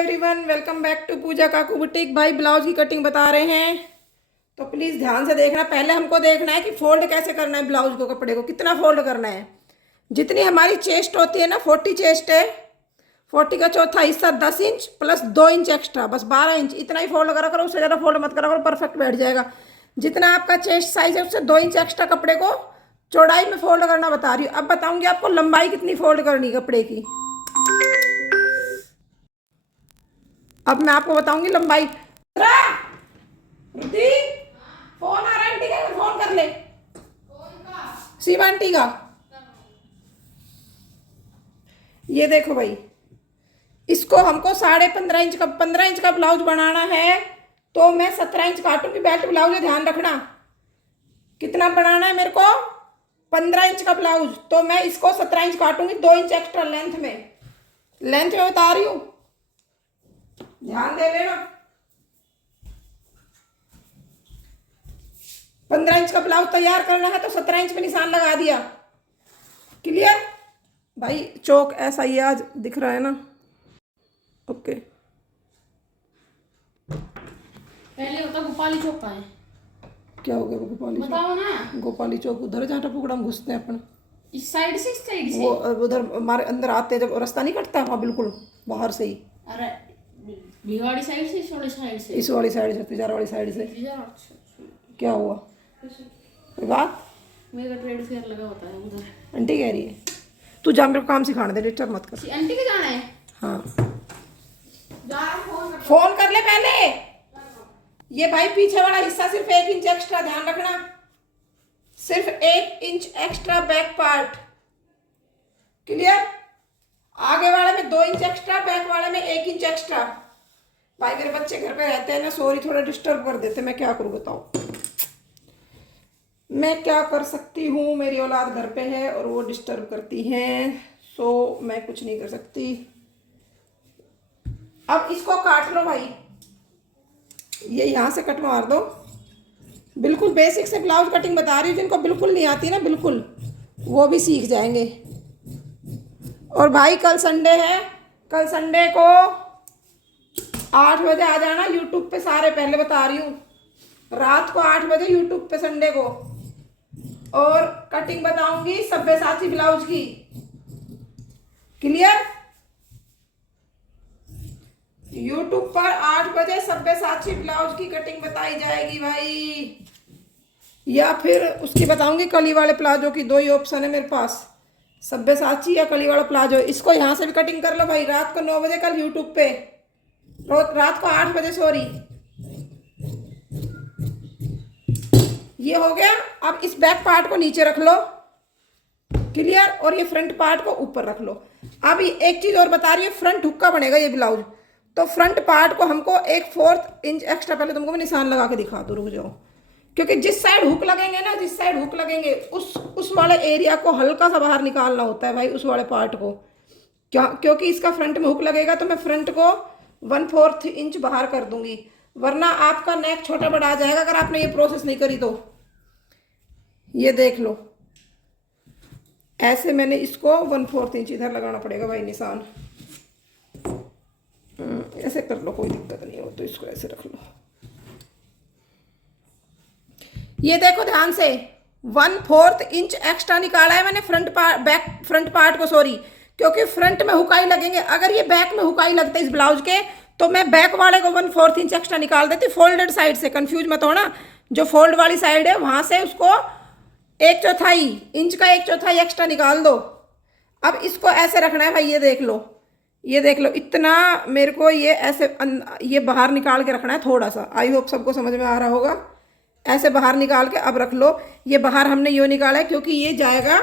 Everyone, welcome back to Pooja Kaku boutique. भाई blouse की cutting बता रहे हैं तो प्लीज़ ध्यान से देखना। पहले हमको देखना है कि फोल्ड कैसे करना है ब्लाउज को, कपड़े को कितना फोल्ड करना है। जितनी हमारी चेस्ट होती है ना, 40 चेस्ट है, 40 का चौथा हिस्सा 10 इंच प्लस 2 इंच एक्स्ट्रा, बस 12 इंच। इतना ही फोल्ड करा करो, उससे ज़्यादा फोल्ड मत करा करो, परफेक्ट बैठ जाएगा। जितना आपका चेस्ट साइज है उससे 2 इंच एक्स्ट्रा कपड़े को चौड़ाई में फोल्ड करना बता रही हूँ। अब बताऊंगी आपको लंबाई कितनी फोल्ड करनी कपड़े की। अब मैं आपको बताऊंगी लंबाई। रुति, फोन आ रहा है आंटी का, फोन कर ले। शिव आंटी का। ये देखो भाई, इसको हमको 15.5 इंच का 15 इंच का ब्लाउज बनाना है तो मैं 17 इंच काटूंगी। बेल्ट ब्लाउज है, ध्यान रखना। कितना बनाना है मेरे को? 15 इंच का ब्लाउज, तो मैं इसको 17 इंच काटूंगी, 2 इंच एक्स्ट्रा लेंथ में। लेंथ में बता रही हूँ, ध्यान दे लेना। 15 इंच का ब्लाउज तैयार करना है तो 17 इंच में निशान लगा दिया। क्लियर भाई? चौक ऐसा ही आज दिख रहा है ना? ओके। पहले होता गोपाली चौक का है। क्या हो गया वो गोपाली चौक? बताओ ना। गोपाली चौक उधर जहाँ टपुकड़ा में घुसते हैं अपन, इस साइड से, इस साइड से वो उधर हमारे अंदर आते हैं जब रास्ता नहीं कटता वहाँ बिल्कुल बाहर से ही। अरे भिवाड़ी साइड से, इस वाली साइड से, इस वाली साइड से, तिजारा वाली साइड से। अच्छा। क्या हुआ? कोई बात? मेरा ट्रेड फेयर लगा होता है उधर। आंटी कह रही है तू जा, मेरे को काम सिखाने दे, डिस्टर्ब मत कर। आंटी के जाना है? हाँ, जा फोन कर ले पहले। ये भाई पीछे वाला हिस्सा सिर्फ 1 इंच एक्स्ट्रा, ध्यान रखना। सिर्फ 1 inch extra back part. Clear? आगे वाले में 2 इंच एक्स्ट्रा, बैक वाले में 1 इंच एक्स्ट्रा। भाई मेरे बच्चे घर पे रहते हैं ना, सॉरी थोड़ा डिस्टर्ब कर देते, मैं क्या करूँ बताओ। मैं क्या कर सकती हूँ, मेरी औलाद घर पे है और वो डिस्टर्ब करती हैं, सो मैं कुछ नहीं कर सकती। अब इसको काट लो भाई, ये यहाँ से कट मार दो। बिल्कुल बेसिक से ब्लाउज कटिंग बता रही हूँ, जिनको बिल्कुल नहीं आती ना, बिल्कुल वो भी सीख जाएंगे। और भाई कल संडे है, कल संडे को 8 बजे आ जाना यूट्यूब पे। सारे पहले बता रही हूँ, रात को 8 बजे यूट्यूब पे संडे को। और कटिंग बताऊंगी सब्यसाची ब्लाउज की। क्लियर? यूट्यूब पर 8 बजे सब्यसाची ब्लाउज की कटिंग बताई जाएगी भाई। या फिर उसकी बताऊंगी कली वाले प्लाजो की। 2 ही ऑप्शन है मेरे पास, सब्यसाची या कली वाला प्लाजो। इसको यहाँ से भी कटिंग कर लो भाई, रात को 9 बजे कल यूट्यूब पे, रात को 8 बजे, सॉरी। ये हो गया। अब इस बैक पार्ट को नीचे रख लो। क्लियर? और ये फ्रंट पार्ट को ऊपर रख लो। अब ये एक चीज और बता रही है, फ्रंट हुक का बनेगा ये ब्लाउज, तो फ्रंट पार्ट को हमको 1/4 इंच एक्स्ट्रा, पहले तुमको मैं निशान लगा के दिखा दूँ, रुक जाओ। क्योंकि जिस साइड हुक लगेंगे ना, जिस साइड हुक लगेंगे उस वाले एरिया को हल्का सा बाहर निकालना होता है भाई, उस वाले पार्ट को। क्या? क्योंकि इसका फ्रंट में हुक लगेगा तो मैं फ्रंट को 1/4 इंच बाहर कर दूंगी, वरना आपका नेक छोटा बड़ा आ जाएगा अगर आपने ये प्रोसेस नहीं करी तो। ये देख लो, ऐसे मैंने इसको 1/4 इंच इधर लगाना पड़ेगा भाई निशान। ऐसे कर लो, कोई दिक्कत नहीं हो तो इसको ऐसे रख लो। ये देखो ध्यान से, 1/4 इंच एक्स्ट्रा निकाला है मैंने फ्रंट पार्ट को, सॉरी, क्योंकि फ्रंट में हुकाई लगेंगे। अगर ये बैक में हुकाई लगता है इस ब्लाउज के तो मैं बैक वाले को 1/4 इंच एक्स्ट्रा निकाल देती, फोल्डेड साइड से। कंफ्यूज मत होना, जो फोल्ड वाली साइड है वहां से उसको 1/4 इंच का 1/4 एक्स्ट्रा निकाल दो। अब इसको ऐसे रखना है भाई, ये देख लो, ये देख लो, इतना मेरे को ये ऐसे ये बाहर निकाल के रखना है थोड़ा सा। आई होप सबको समझ में आ रहा होगा। ऐसे बाहर निकाल के अब रख लो। ये बाहर हमने यूँ निकाला है क्योंकि ये जाएगा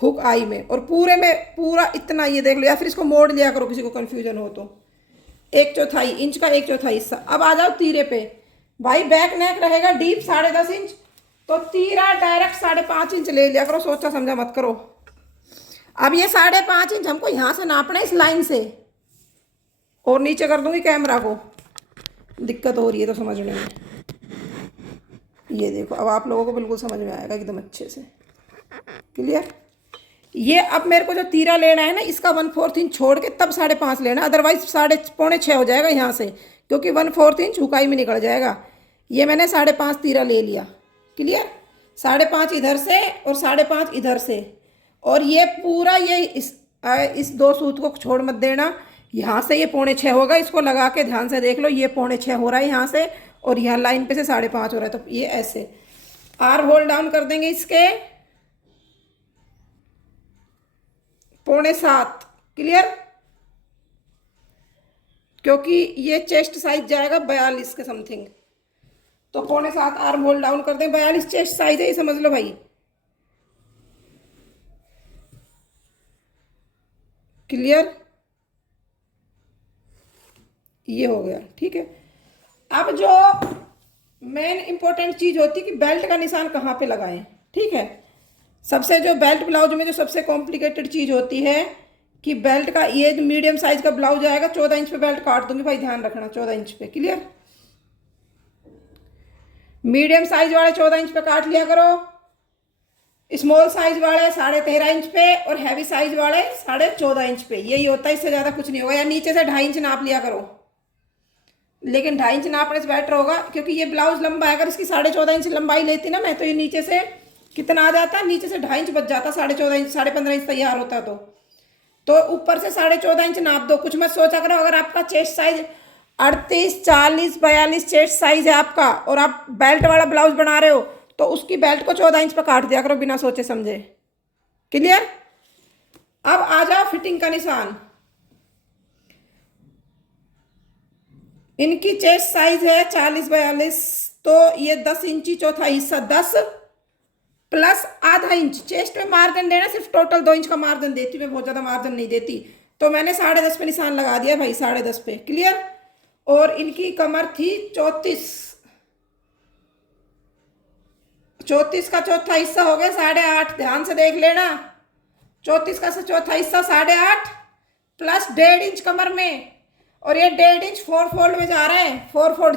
हुक आई में, और पूरे में पूरा इतना, ये देख लो। या फिर इसको मोड़ लिया करो किसी को कन्फ्यूजन हो तो। 1/4 इंच का 1/4 हिस्सा। अब आ जाओ तीरे पे भाई। बैक नेक रहेगा डीप 10.5 इंच, तो तीरा डायरेक्ट 5.5 इंच ले लिया करो, सोचा समझा मत करो। अब ये 5.5 इंच हमको यहाँ से नापना है, इस लाइन से। और नीचे कर दूंगी कैमरा को, दिक्कत हो रही है तो समझने में। ये देखो, अब आप लोगों को बिल्कुल समझ में आएगा एकदम अच्छे से। क्लियर? ये अब मेरे को जो तीरा लेना है ना, इसका 1/4 इंच छोड़ के तब 5.5 लेना, अदरवाइज 5.5 हो जाएगा यहाँ से, क्योंकि 1/4 इंच हुकाई में निकल जाएगा। ये मैंने 5.5 तीरा ले लिया। क्लियर? 5.5 इधर से और 5.5 इधर से, और ये पूरा ये इस 2 सूत को छोड़ मत देना। यहाँ से ये 5.25 होगा, इसको लगा के ध्यान से देख लो, ये 5.25 हो रहा है यहाँ से, और यहाँ लाइन पे से 5.5 हो रहा है। तो ये ऐसे आर होल्ड डाउन कर देंगे इसके 6.25। क्लियर? क्योंकि ये चेस्ट साइज जाएगा 42 के समथिंग, तो 6.25 आर्म होल्ड डाउन कर दें। 42 चेस्ट साइज है, ये समझ लो भाई। क्लियर? ये हो गया। ठीक है, अब जो मेन इंपॉर्टेंट चीज होती है कि बेल्ट का निशान कहाँ पे लगाएं। ठीक है, सबसे जो बेल्ट ब्लाउज में जो सबसे कॉम्प्लिकेटेड चीज होती है कि बेल्ट का, ये मीडियम साइज का ब्लाउज आएगा, 14 इंच पे बेल्ट काट दूंगी भाई, ध्यान रखना 14 इंच पे। क्लियर? मीडियम साइज वाले 14 इंच पे काट लिया करो, स्मॉल साइज वाले 13.5 इंच पे, और हैवी साइज वाले 14.5 इंच पे। यही होता है, इससे ज्यादा कुछ नहीं होगा। या नीचे से 2.5 इंच नाप लिया करो, लेकिन 2.5 इंच नापने से बेटर होगा, क्योंकि ये ब्लाउज लंबा है। अगर इसकी 14.5 इंच लंबाई लेती ना मैं, तो ये नीचे से कितना आ जाता, नीचे से 2.5 इंच बच जाता, 14.5 इंच 15.5 इंच तैयार होता है। तो ऊपर से 14.5 इंच नाप दो। कुछ मत सोचा करो, अगर आपका चेस्ट साइज 38, 40, 42 चेस्ट साइज है आपका, और आप बेल्ट वाला ब्लाउज बना रहे हो, तो उसकी बेल्ट को 14 इंच पर काट दिया करो बिना सोचे समझे। क्लियर? अब आ जाओ फिटिंग का निशान। इनकी चेस्ट साइज है 40-42, तो ये 10 इंची चौथा हिस्सा 10 प्लस आधा इंच चेस्ट में मार्जिन देना। सिर्फ टोटल 2 इंच का मार्जिन देती हूँ मैं, बहुत ज्यादा मार्जिन नहीं देती। तो मैंने 10.5 पे निशान लगा दिया भाई, 10.5 पे। क्लियर? और इनकी कमर थी 34 का चौथा हिस्सा हो गया 8.5। ध्यान से देख लेना, 34 का चौथा हिस्सा 8.5 प्लस 1.5 इंच कमर में, और ये 1.5 इंच 4 फोल्ड में जा रहे हैं। 4 फोल्ड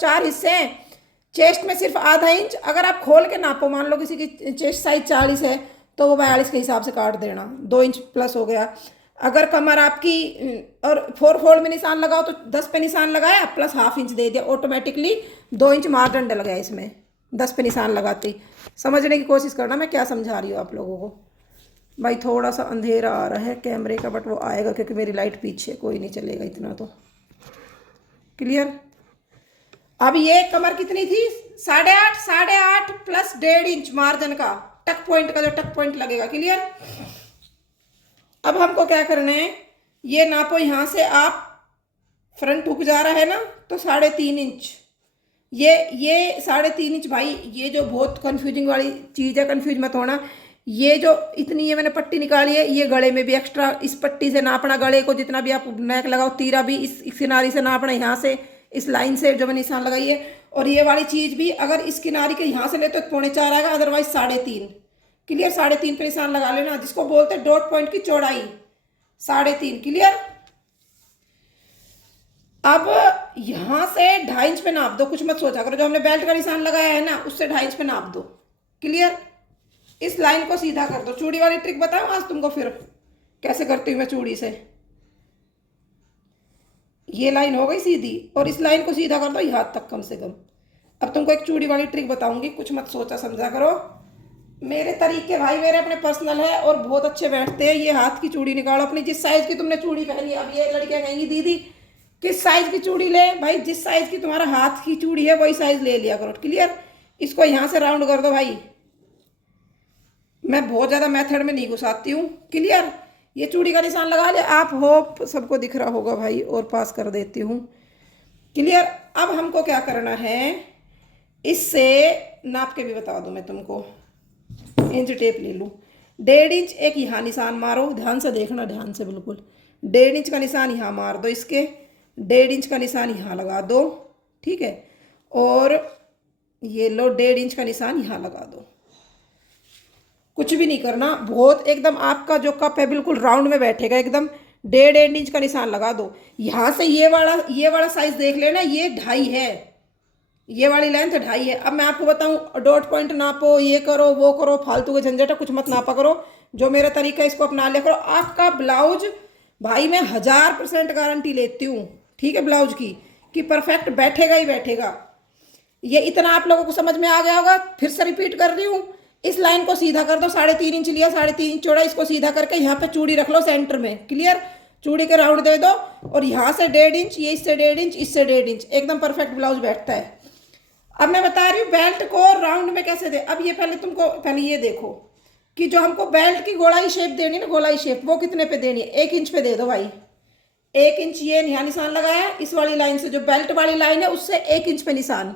4 हिस्से हैं। चेस्ट में सिर्फ आधा इंच। अगर आप खोल के नापो, मान लो किसी की चेस्ट साइज 40 है, तो वो 42 के हिसाब से काट देना, 2 इंच प्लस हो गया। अगर कमर आपकी, और 4 फोल्ड में निशान लगाओ, तो 10 पे निशान लगाया प्लस ½ इंच दे दिया, ऑटोमेटिकली 2 इंच मार्जिन डल गया इसमें 10 पे निशान लगाते। समझने की कोशिश करना मैं क्या समझा रही हूँ आप लोगों को। भाई थोड़ा सा अंधेरा आ रहा है कैमरे का, बट वो आएगा क्योंकि मेरी लाइट पीछे, कोई नहीं चलेगा इतना तो। क्लियर? अब ये कमर कितनी थी? 8.5 प्लस 1.5 इंच मार्जिन का, टक पॉइंट का जो टक पॉइंट लगेगा। क्लियर? अब हमको क्या करना है, ये नापो, यहां से आप फ्रंट हुक जा रहा है ना, तो 3.5 इंच। ये 3.5 इंच भाई, ये जो बहुत कंफ्यूजिंग वाली चीज है, कंफ्यूज मत होना। ये जो इतनी ये मैंने पट्टी निकाली है, ये गले में भी एक्स्ट्रा इस पट्टी से नापना, गले को जितना भी आप नेक लगाओ, तीरा भी इस किनारी से नापना, यहाँ से इस लाइन से जो मैंने निशान लगाई है। और ये वाली चीज भी अगर इस किनारी के यहाँ से ले तो 3.25 आएगा, अदरवाइज 3.5। क्लियर? 3.5 पे निशान लगा लेना, जिसको बोलते हैं डॉट पॉइंट की चौड़ाई 3.5। क्लियर? अब यहां से 2.5 इंच पे नाप दो। कुछ मत सोचा करो, जो हमने बेल्ट का निशान लगाया है ना, उससे 2.5 इंच पे नाप दो। क्लियर? इस लाइन को सीधा कर दो। चूड़ी वाली ट्रिक बताऊं आज तुमको, फिर कैसे करती हूं मैं चूड़ी से। ये लाइन हो गई सीधी, और इस लाइन को सीधा कर दो यहाँ तक कम से कम। अब तुमको एक चूड़ी वाली ट्रिक बताऊंगी, कुछ मत सोचा समझा करो। मेरे तरीके भाई, मेरे अपने पर्सनल है और बहुत अच्छे बैठते हैं। ये हाथ की चूड़ी निकालो अपनी, जिस साइज की तुमने चूड़ी पहनी। अब ये लड़कियां कहेंगी दीदी किस साइज की चूड़ी ले, भाई जिस साइज की तुम्हारा हाथ की चूड़ी है वही साइज ले लिया करो। क्लियर? इसको यहाँ से राउंड कर दो भाई, मैं बहुत ज्यादा मेथड में नहीं घुसाती हूँ। क्लियर? ये चूड़ी का निशान लगा लिया, आप होप सबको दिख रहा होगा भाई, और पास कर देती हूँ। क्लियर? अब हमको क्या करना है, इससे नाप के भी बता दूं मैं तुमको। इंच टेप ले लूँ, 1.5 इंच एक यहाँ निशान मारो, ध्यान से देखना, ध्यान से बिल्कुल। 1.5 इंच का निशान यहाँ मार दो, इसके 1.5 इंच का निशान यहाँ लगा दो। ठीक है? और ये लो 1.5 इंच का निशान यहाँ लगा दो। कुछ भी नहीं करना, बहुत एकदम आपका जो कप है बिल्कुल राउंड में बैठेगा एकदम। 1.5 इंच का निशान लगा दो। यहाँ से ये वाला साइज देख लेना, ये 2.5 है, ये वाली लेंथ 2.5 है। अब मैं आपको बताऊं, डॉट पॉइंट नापो, ये करो वो करो, फालतू के झंझट कुछ मत नापा करो। जो मेरा तरीका है इसको अपना लिया करो। आपका ब्लाउज भाई मैं 1000% गारंटी लेती हूँ, ठीक है, ब्लाउज की कि परफेक्ट बैठेगा ही बैठेगा। ये इतना आप लोगों को समझ में आ गया होगा। फिर से रिपीट कर रही हूँ, इस लाइन को सीधा कर दो, 3.5 इंच लिया, 3.5 इंच चौड़ा, इसको सीधा करके यहाँ पे चूड़ी रख लो सेंटर में, क्लियर। चूड़ी के राउंड दे दो और यहाँ से 1.5 इंच, ये इससे 1.5 इंच, इससे 1.5 इंच, एकदम परफेक्ट ब्लाउज बैठता है। अब मैं बता रही हूँ बेल्ट को राउंड में कैसे दे। अब ये पहले ये देखो कि जो हमको बेल्ट की गोलाई शेप देनी है ना, गोलाई शेप, वो कितने पे देनी है? 1 इंच पे दे दो भाई। 1 इंच ये यहाँ निशान लगाया, इस वाली लाइन से जो बेल्ट वाली लाइन है उससे 1 इंच पे निशान,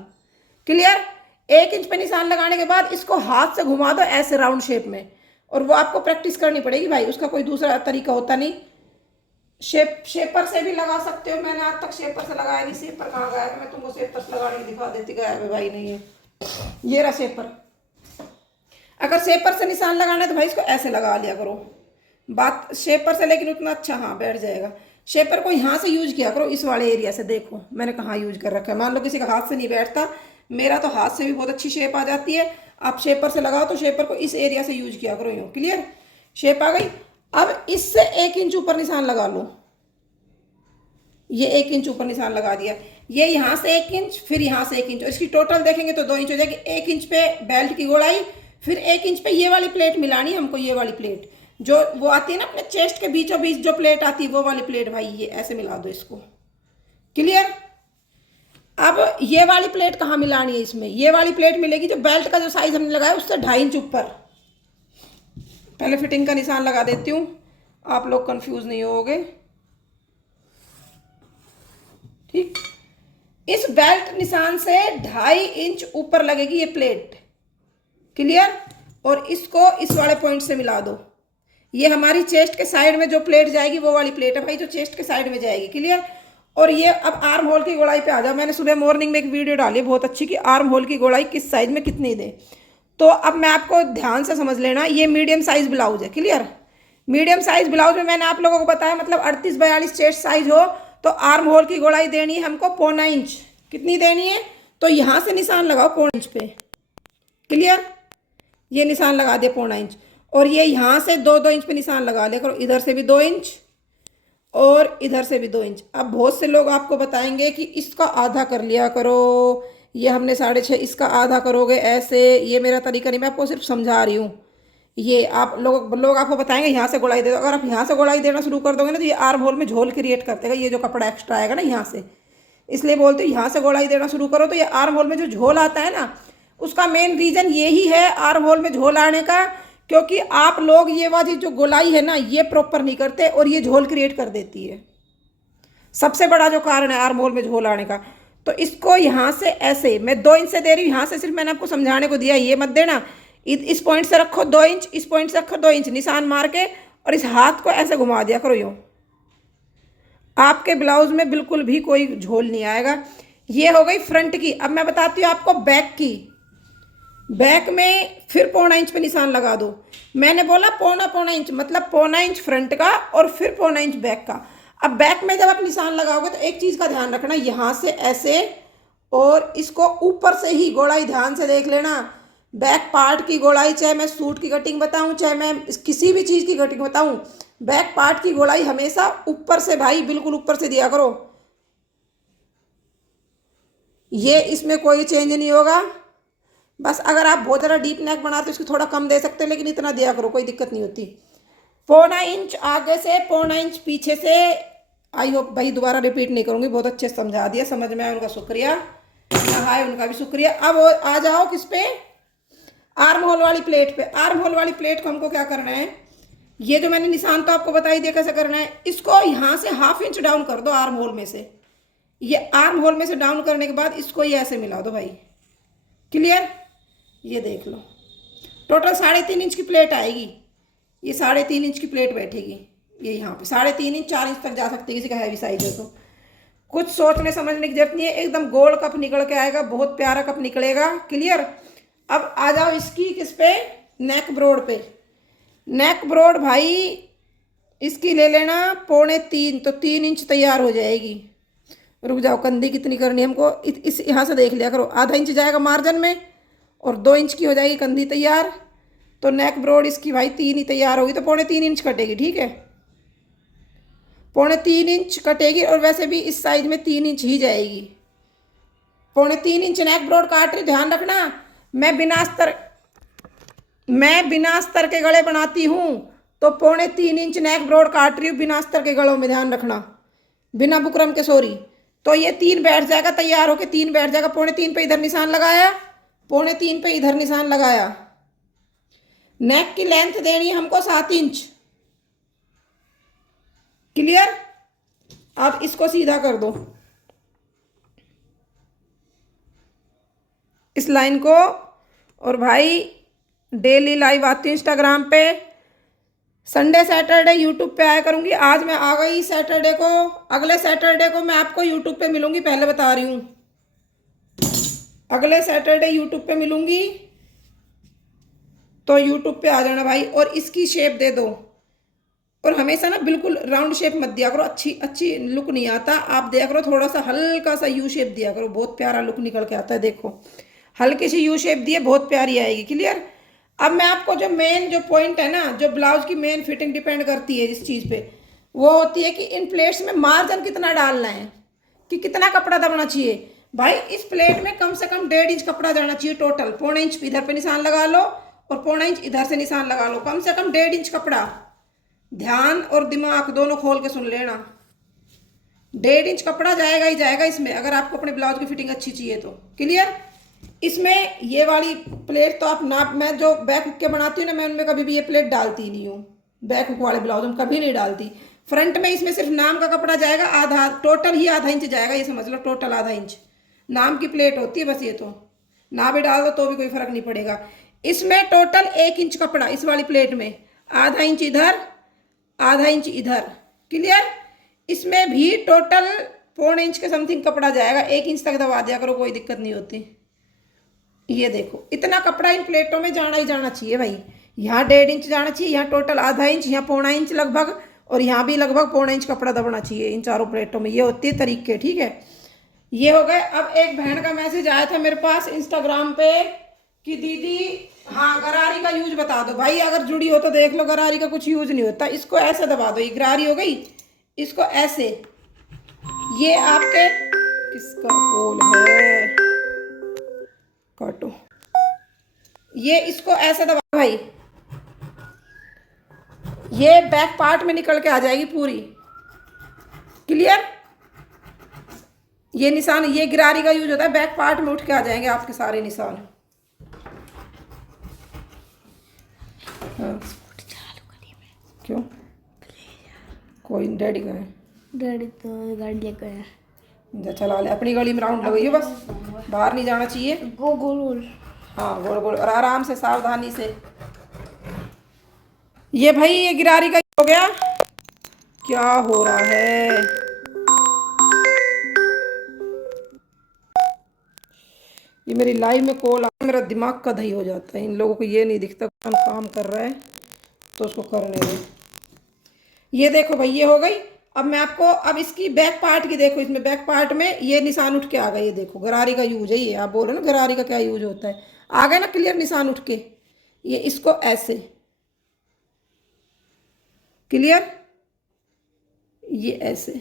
क्लियर। 1 इंच पे निशान लगाने के बाद इसको हाथ से घुमा दो ऐसे राउंड शेप में, और वो आपको प्रैक्टिस करनी पड़ेगी भाई, उसका कोई दूसरा तरीका होता नहीं। शेपर से भी लगा सकते हो, मैंने आज तक शेपर से लगाया नहीं। शेपर कहाँ गया है? मैं तुमको शेपर से लगाने की दिखा देती, गया है भाई, नहीं है, ये रहा शेपर। अगर शेपर से निशान लगाना है तो भाई इसको ऐसे लगा लिया करो, बात शेपर से, लेकिन उतना अच्छा हाँ बैठ जाएगा। शेपर को यहाँ से यूज किया करो, इस वाले एरिया से। देखो मैंने कहाँ यूज कर रखा है। मान लो किसी का हाथ से नहीं बैठता, मेरा तो हाथ से भी बहुत अच्छी शेप आ जाती है। आप शेपर से लगाओ तो शेपर को इस एरिया से यूज किया करो, यूँ, क्लियर। शेप आ गई। अब इससे 1 इंच ऊपर निशान लगा लो, ये 1 इंच ऊपर निशान लगा दिया। ये यहाँ से 1 इंच, फिर यहाँ से 1 इंच, और इसकी टोटल देखेंगे तो 2 इंच हो जाएगी। 1 इंच पे बेल्ट की गोलाई, फिर 1 इंच पे ये वाली प्लेट मिलानी हमको, ये वाली प्लेट जो वो आती है ना अपने चेस्ट के बीचों बीच जो प्लेट आती है, वो वाली प्लेट भाई, ये ऐसे मिला दो इसको, क्लियर। अब ये वाली प्लेट कहाँ मिलानी है? इसमें ये वाली प्लेट मिलेगी जो बेल्ट का जो साइज हमने लगाया उससे 2.5 इंच ऊपर। पहले फिटिंग का निशान लगा देती हूँ, आप लोग कंफ्यूज नहीं होगे, ठीक। इस बेल्ट निशान से 2.5 इंच ऊपर लगेगी ये प्लेट, क्लियर। और इसको इस वाले पॉइंट से मिला दो। ये हमारी चेस्ट के साइड में जो प्लेट जाएगी वो वाली प्लेट है भाई, जो चेस्ट के साइड में जाएगी, क्लियर। और ये अब आर्म होल की गोलाई पे आ जाओ। मैंने सुबह मॉर्निंग में एक वीडियो डाली बहुत अच्छी कि आर्म होल की गोलाई किस साइज में कितनी दे। तो अब मैं आपको ध्यान से समझ लेना, ये मीडियम साइज ब्लाउज है, क्लियर। मीडियम साइज ब्लाउज में मैंने आप लोगों को बताया, मतलब 38-42 चेस्ट साइज हो तो आर्म होल की गोलाई देनी है हमको 0.25 इंच। कितनी देनी है? तो यहाँ से निशान लगाओ 0.25 इंच पे, क्लियर। ये निशान लगा दिया 0.25 इंच, और ये यहाँ से 2-2 इंच पे निशान लगा लिया करो। इधर से भी 2 इंच और इधर से भी 2 इंच। अब बहुत से लोग आपको बताएंगे कि इसका आधा कर लिया करो, ये हमने 6.5, इसका आधा करोगे ऐसे। ये मेरा तरीका नहीं, मैं आपको सिर्फ समझा रही हूँ। ये आप लोग आपको बताएंगे यहाँ से गोलाई दे दो। अगर आप यहाँ से गोलाई देना शुरू कर दोगे ना तो ये आर्म होल में झोल क्रिएट कर देगा, ये जो कपड़ा एक्स्ट्रा आएगा ना यहाँ से। इसलिए बोलते हैं यहाँ से गोलाई देना शुरू करो तो ये आर्म होल में जो झोल आता है ना, उसका मेन रीज़न यही है आर्म होल में झोल आने का, क्योंकि आप लोग ये वाली जो गोलाई है ना ये प्रॉपर नहीं करते और ये झोल क्रिएट कर देती है। सबसे बड़ा जो कारण है आर्म होल में झोल आने का। तो इसको यहाँ से ऐसे मैं 2 इंच से दे रही हूँ, यहाँ से सिर्फ मैंने आपको समझाने को दिया, ये मत देना। इस पॉइंट से रखो 2 इंच, इस पॉइंट से रखो 2 इंच, निशान मार के और इस हाथ को ऐसे घुमा दिया करो यूँ। आपके ब्लाउज में बिल्कुल भी कोई झोल नहीं आएगा। ये हो गई फ्रंट की। अब मैं बताती हूँ आपको बैक की। बैक में फिर 0.25 इंच पे निशान लगा दो। मैंने बोला 0.25 इंच, मतलब 0.25 इंच फ्रंट का और फिर 0.25 इंच बैक का। अब बैक में जब आप निशान लगाओगे तो एक चीज़ का ध्यान रखना, यहाँ से ऐसे और इसको ऊपर से ही गोलाई ध्यान से देख लेना। बैक पार्ट की गोलाई, चाहे मैं सूट की कटिंग बताऊँ चाहे मैं किसी भी चीज़ की कटिंग बताऊँ, बैक पार्ट की गोलाई हमेशा ऊपर से भाई, बिल्कुल ऊपर से दिया करो। ये इसमें कोई चेंज नहीं होगा। बस अगर आप बहुत ज़्यादा डीप नेक बनाते हो इसको थोड़ा कम दे सकते हैं, लेकिन इतना दिया करो, कोई दिक्कत नहीं होती। 0.25 इंच आगे से, 0.25 इंच पीछे से। आई होप भाई दोबारा रिपीट नहीं करूँगी, बहुत अच्छे से समझा दिया, समझ में आया उनका शुक्रिया, हाय उनका भी शुक्रिया। अब आ जाओ किस पे? आर्म होल वाली प्लेट पे। आर्म होल वाली प्लेट को हमको क्या करना है, ये जो मैंने निशान तो आपको बताई दिया कैसे करना है। इसको यहाँ से 1/2 इंच डाउन कर दो आर्म होल में से। ये आर्म होल में से डाउन करने के बाद इसको ये ऐसे मिला दो भाई, क्लियर। ये देख लो, टोटल 3.5 इंच की प्लेट आएगी। ये 3.5 इंच की प्लेट बैठेगी। ये यहाँ पे 3.5 इंच 4 इंच तक जा सकती है किसी का हैवी साइज है तो। कुछ सोचने समझने की जरूरत नहीं है, एकदम गोल कप निकल के आएगा, बहुत प्यारा कप निकलेगा, क्लियर। अब आ जाओ इसकी किस पे? नेक ब्रॉड पे। नेक ब्रॉड भाई इसकी ले लेना 2.25, तो 3 इंच तैयार हो जाएगी। रुक जाओ, कंधी कितनी करनी है हमको, इस यहाँ से देख लिया करो। ½ इंच जाएगा मार्जिन में और 2 इंच की हो जाएगी कंधी तैयार। तो नेक ब्रॉड इसकी भाई 3 ही तैयार होगी, तो 3.25 इंच कटेगी। ठीक है, 3.25 इंच कटेगी, और वैसे भी इस साइज में 3 इंच ही जाएगी। 3.25 इंच नेक ब्रॉड काट रही, ध्यान रखना। मैं बिना अस्तर के गले बनाती हूँ, तो 3.25 इंच नेक ब्रॉड काट रही हूँ बिना अस्तर के गलों में, ध्यान रखना, बिना बुकरम के, सॉरी। तो ये 3 बैठ जाएगा, तैयार होके 3 बैठ जाएगा। 3.25 पे इधर निशान लगाया, 3.25 पे इधर निशान लगाया। नेक की लेंथ देनी है हमको 7 इंच। क्लियर? अब इसको सीधा कर दो, इस लाइन को। और भाई डेली लाइव आती हूँ इंस्टाग्राम पे, संडे सैटरडे यूट्यूब पे आया करूँगी। आज मैं आ गई सैटरडे को, अगले सैटरडे को मैं आपको यूट्यूब पे मिलूंगी, पहले बता रही हूँ। अगले सैटरडे यूट्यूब पे मिलूंगी, तो यूट्यूब पे आ जाना भाई। और इसकी शेप दे दो, और हमेशा ना बिल्कुल राउंड शेप मत दिया करो, अच्छी लुक नहीं आता। आप दिया करो थोड़ा सा हल्का सा यू शेप दिया करो, बहुत प्यारा लुक निकल के आता है। देखो हल्की सी यू शेप दिए, बहुत प्यारी आएगी। क्लियर? अब मैं आपको जो मेन जो पॉइंट है ना, जो ब्लाउज की मेन फिटिंग डिपेंड करती है इस चीज़ पे, वो होती है कि इन प्लेट्स में मार्जिन कितना डालना है, कि कितना कपड़ा दबना चाहिए। भाई इस प्लेट में कम से कम 1.5 इंच कपड़ा जाना चाहिए टोटल। 0.25 इंच इधर पे निशान लगा लो, और 0.25 इंच इधर से निशान लगा लो, कम से कम 1.5 इंच कपड़ा। ध्यान और दिमाग दोनों खोल के सुन लेना, 1.5 इंच कपड़ा जाएगा ही जाएगा इसमें, अगर आपको अपने ब्लाउज की फिटिंग अच्छी चाहिए तो। क्लियर? इसमें ये वाली प्लेट तो आप नाप, मैं जो बैक हुक के बनाती हूँ ना, मैं उनमें कभी भी ये प्लेट डालती नहीं हूँ। बैक हुक वाले ब्लाउज में कभी नहीं डालती। फ्रंट में इसमें सिर्फ नाम का कपड़ा जाएगा, आधा, टोटल ही आधा इंच जाएगा, ये समझ लो, टोटल आधा इंच नाम की प्लेट होती है बस। ये तो ना भी डाल दो तो भी कोई फर्क नहीं पड़ेगा। इसमें टोटल 1 इंच कपड़ा, इस वाली प्लेट में आधा इंच इधर, आधा इंच इधर। क्लियर? इसमें भी टोटल 0.25 इंच के समथिंग कपड़ा जाएगा, 1 इंच तक दबा दिया करो, कोई दिक्कत नहीं होती। ये देखो इतना कपड़ा इन प्लेटों में जाना ही जाना चाहिए भाई। यहाँ 1.5 इंच जाना चाहिए, यहाँ टोटल आधा इंच, यहाँ 0.25 इंच लगभग, और यहाँ भी लगभग 0.25 इंच कपड़ा दबना चाहिए इन चारों प्लेटों में। ये होती है तरीके। ठीक है, ये हो गए। अब एक बहन का मैसेज आया था मेरे पास इंस्टाग्राम पे कि दीदी हाँ गरारी का यूज बता दो। भाई अगर जुड़ी हो तो देख लो, गरारी का कुछ यूज नहीं होता। इसको ऐसे दबा दो, ये गरारी हो गई, इसको ऐसे, ये आपके किसका कॉल है, काटो, ये इसको ऐसे दबा भाई, ये बैक पार्ट में निकल के आ जाएगी पूरी। क्लियर? ये निशान, ये गिरारी का यूज होता है, बैक पार्ट में उठ के आ जाएंगे आपके सारे निशान। हाँ। क्यों? कोई डैडी का है, डैडी तो गाड़ी लेकर आया। जा चला ले, अपनी गली में राउंड लगाइए बस, बाहर नहीं जाना चाहिए। गोल गोल, हाँ गोल गोल, और आराम से सावधानी से। ये भाई ये गिरारी का हो गया। क्या हो रहा है? ये मेरी लाइव में कॉल आ, मेरा दिमाग का दही हो जाता है। इन लोगों को ये नहीं दिखता कौन काम कर रहा है, तो उसको करने दो। ये देखो भाई, ये हो गई। अब मैं आपको, अब इसकी बैक पार्ट की देखो, इसमें बैक पार्ट में ये निशान उठ के आ गए। ये देखो गरारी का यूज है ये, आप बोल रहे हो ना गरारी का क्या यूज होता है, आ गए ना क्लियर निशान उठ के। ये इसको ऐसे, क्लियर, ये ऐसे,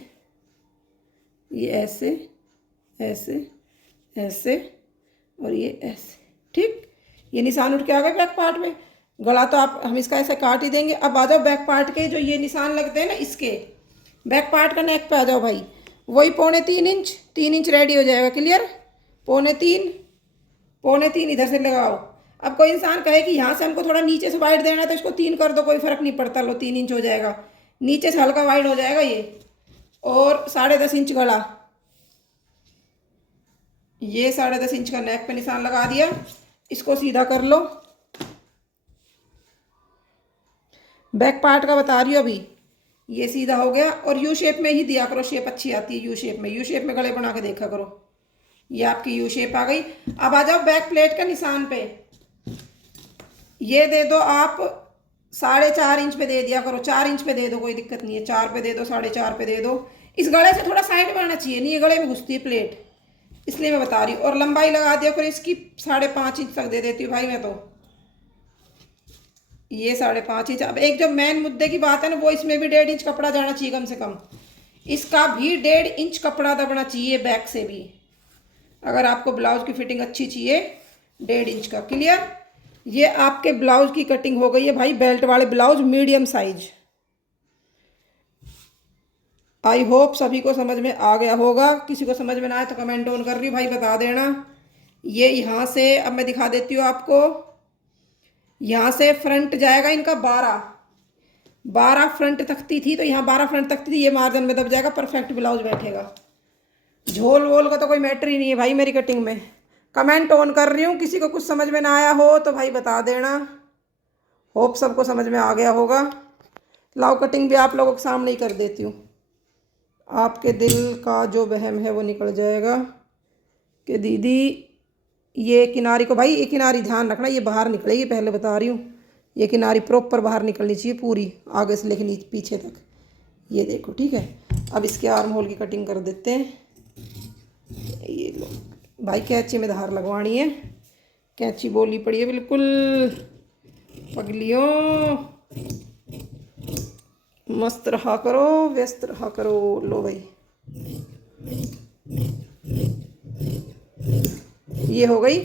ये ऐसे, ऐसे, ऐसे, और ये ऐसे। ठीक, ये निशान उठ के आ गए बैक पार्ट में। गला तो आप, हम इसका ऐसे काट ही देंगे। अब आ जाओ बैक पार्ट के जो ये निशान लगते हैं ना, इसके बैक पार्ट का नेक पे आ जाओ भाई। वही 3.25 इंच, 3 इंच रेडी हो जाएगा। क्लियर? 3.25 इधर से लगाओ। अब कोई इंसान कहे कि यहाँ से हमको थोड़ा नीचे से वाइड देना है, तो इसको 3 कर दो, कोई फर्क नहीं पड़ता। लो 3 इंच हो जाएगा, नीचे से हल्का वाइड हो जाएगा ये। और 10.5 इंच गला, ये 10.5 इंच का नेक पे निशान लगा दिया। इसको सीधा कर लो। बैक पार्ट का बता रही हूँ अभी, ये सीधा हो गया। और यू शेप में ही दिया करो, शेप अच्छी आती है यू शेप में। यू शेप में गले बना के देखा करो। ये आपकी यू शेप आ गई। अब आ जाओ बैक प्लेट का निशान पे। ये दे दो आप 4.5 इंच पे दे दिया करो, 4 इंच पे दे दो, कोई दिक्कत नहीं है। 4 पे दे दो, 4.5 पे दे दो। इस गले से थोड़ा साइड में आना चाहिए, नहीं ये गले में घुसती है प्लेट, इसलिए मैं बता रही हूँ। और लंबाई लगा दिया करो इसकी 5.5 इंच तक दे देती हूँ भाई मैं तो। ये 5.5 इंच। अब एक जो मेन मुद्दे की बात है ना, वो इसमें भी 1.5 इंच कपड़ा जाना चाहिए कम से कम। इसका भी 1.5 इंच कपड़ा दबना चाहिए बैक से भी, अगर आपको ब्लाउज की फिटिंग अच्छी चाहिए। 1.5 इंच का। क्लियर। ये आपके ब्लाउज की कटिंग हो गई है भाई, बेल्ट वाले blouse medium size. I hope सभी को समझ में आ गया होगा। किसी को समझ में ना आए तो कमेंट ऑन कर रही हूँ भाई, बता देना। ये यहाँ से अब मैं दिखा देती हूँ आपको। यहाँ से फ्रंट जाएगा इनका 12 फ्रंट तकती थी, तो यहाँ 12 फ्रंट तकती थी, ये मार्जिन में दब जाएगा, परफेक्ट ब्लाउज बैठेगा। झोल वोल का तो कोई मैटर ही नहीं है भाई मेरी कटिंग में। कमेंट ऑन कर रही हूँ, किसी को कुछ समझ में ना आया हो तो भाई बता देना। होप सबको समझ में आ गया होगा। लाओ कटिंग भी आप लोगों के सामने ही कर देती हूँ, आपके दिल का जो वहम है वो निकल जाएगा कि दीदी ये किनारी को, भाई ये किनारी ध्यान रखना, ये बाहर निकलेगी, पहले बता रही हूँ। ये किनारी प्रॉपर बाहर निकलनी चाहिए पूरी, आगे से लेके पीछे तक। ये देखो, ठीक है। अब इसके आर्म होल की कटिंग कर देते हैं। ये लो भाई, कैंची में धार लगवानी है, कैंची बोली पड़ी है बिल्कुल पगलियों। मस्त रहा करो, व्यस्त रहा करो। लो भाई, ये हो गई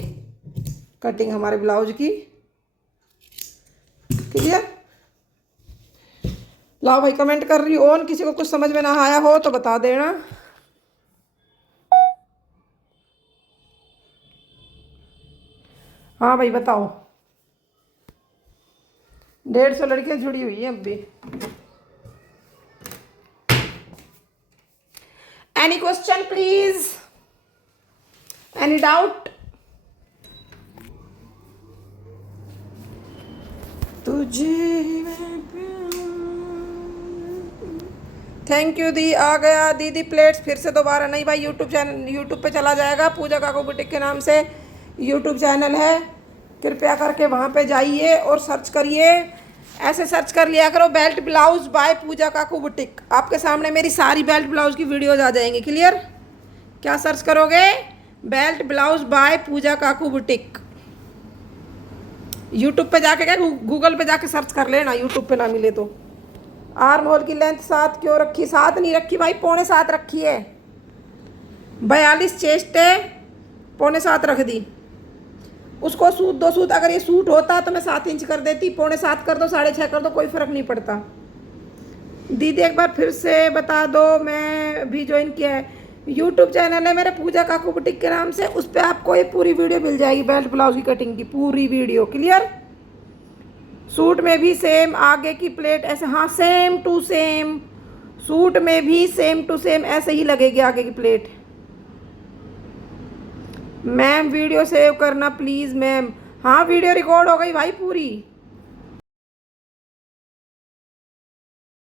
कटिंग हमारे ब्लाउज की। क्लियर। लाओ भाई, कमेंट कर रही हो, किसी को कुछ समझ में ना आया हो तो बता देना। हाँ भाई बताओ। 150 लड़कियां जुड़ी हुई हैं अब भी। Any question please, any doubt. तुझे थैंक यू दी। आ गया दीदी प्लेट्स फिर से दोबारा नहीं भाई, यूट्यूब चैनल, यूट्यूब पे चला जाएगा, पूजा काकू बुटीक के नाम से यूट्यूब चैनल है। कृपया करके वहाँ पे जाइए और सर्च करिए, ऐसे सर्च कर लिया करो बेल्ट ब्लाउज बाय पूजा काकू बुटीक। आपके सामने मेरी सारी बेल्ट ब्लाउज की वीडियोज आ जाएंगी। क्लियर। क्या सर्च करोगे? बेल्ट ब्लाउज बाय पूजा काकू बुटीक। यूट्यूब पे जाके क्या, गूगल पे जाके सर्च कर लेना, यूट्यूब पे ना मिले तो। आर्म होल की लेंथ 7 क्यों रखी? 7 नहीं रखी भाई, 6.25 रखी है। 42 चेस्ट है, 6.25 रख दी। उसको सूट 2 सूट, अगर ये सूट होता तो मैं 7 इंच कर देती, 6.25 कर दो, 6.5 कर दो, कोई फ़र्क नहीं पड़ता। दीदी एक बार फिर से बता दो, मैं भी ज्वाइन किया है। यूट्यूब चैनल है मेरे पूजा काकू बुटीक के नाम से, उस पर आपको ये पूरी वीडियो मिल जाएगी बेल्ट ब्लाउज की कटिंग की पूरी वीडियो। क्लियर। सूट में भी सेम आगे की प्लेट ऐसे, हाँ सेम टू सेम, सूट में भी सेम टू सेम ऐसे ही लगेगी आगे की प्लेट। मैम वीडियो सेव करना प्लीज़ मैम। हाँ वीडियो रिकॉर्ड हो गई भाई पूरी।